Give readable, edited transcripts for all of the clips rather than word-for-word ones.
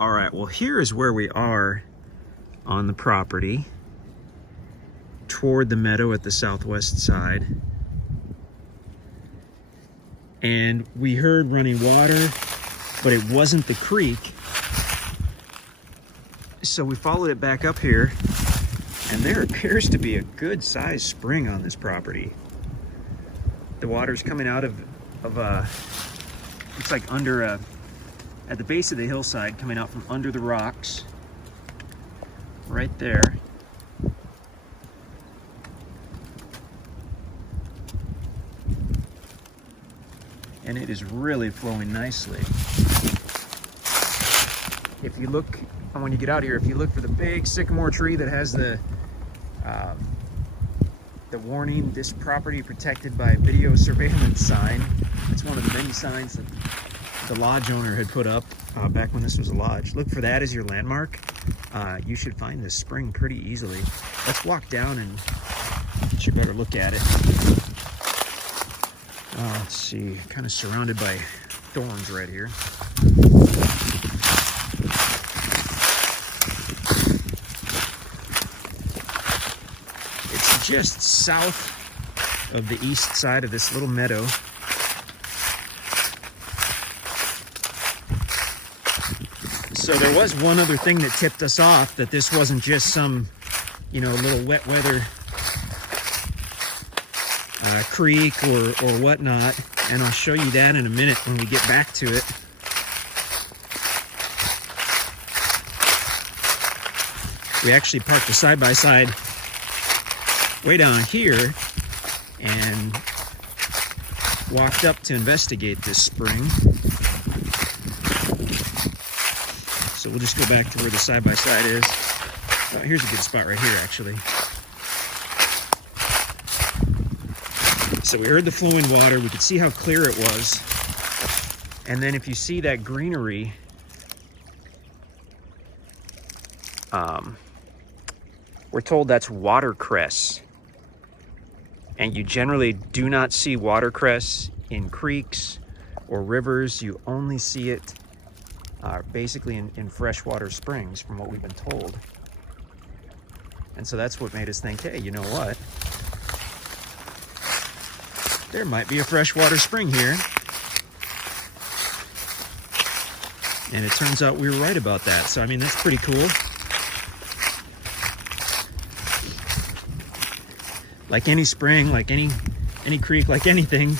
All right, well, here is where we are on the property toward the meadow at the southwest side. And we heard running water, but it wasn't the creek. So we followed it back up here, and there appears to be a good sized spring on this property. The water's coming out of it's like under at the base of the hillside, coming out from under the rocks, right there. And it is really flowing nicely. If you look, when you get out here, if you look for the big sycamore tree that has the warning, this property protected by video surveillance sign. It's one of the many signs that the lodge owner had put up back when this was a lodge. Look for that as your landmark. You should find this spring pretty easily. Let's walk down and get you a better look at it. Let's see, kind of surrounded by thorns right here. It's just south of the east side of this little meadow. So there was one other thing that tipped us off, that this wasn't just some, little wet weather creek or whatnot, and I'll show you that in a minute when we get back to it. We actually parked the side-by-side way down here and walked up to investigate this spring. So we'll just go back to where the side-by-side is. Oh, here's a good spot right here, actually. So we heard the flowing water. We could see how clear it was. And then if you see that greenery, we're told that's watercress. And you generally do not see watercress in creeks or rivers. You only see it basically in freshwater springs, from what we've been told. And so that's what made us think, hey, you know what? There might be a freshwater spring here. And it turns out we were right about that. So, I mean, that's pretty cool. Like any spring, like any creek, like anything,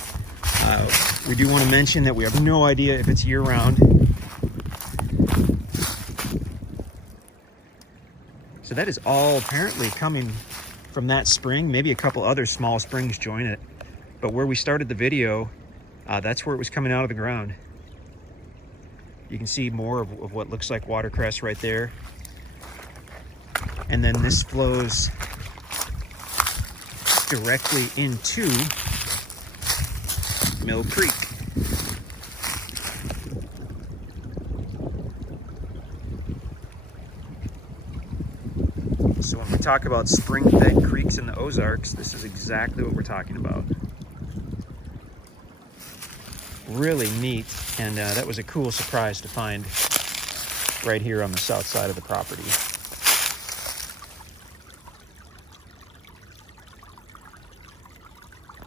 we do want to mention that we have no idea if it's year-round. So that is all apparently coming from that spring. Maybe a couple other small springs join it. But where we started the video, that's where it was coming out of the ground. You can see more of what looks like watercress right there. And then this flows directly into Mill Creek. So when we talk about spring-fed creeks in the Ozarks, this is exactly what we're talking about. Really neat, and that was a cool surprise to find right here on the south side of the property.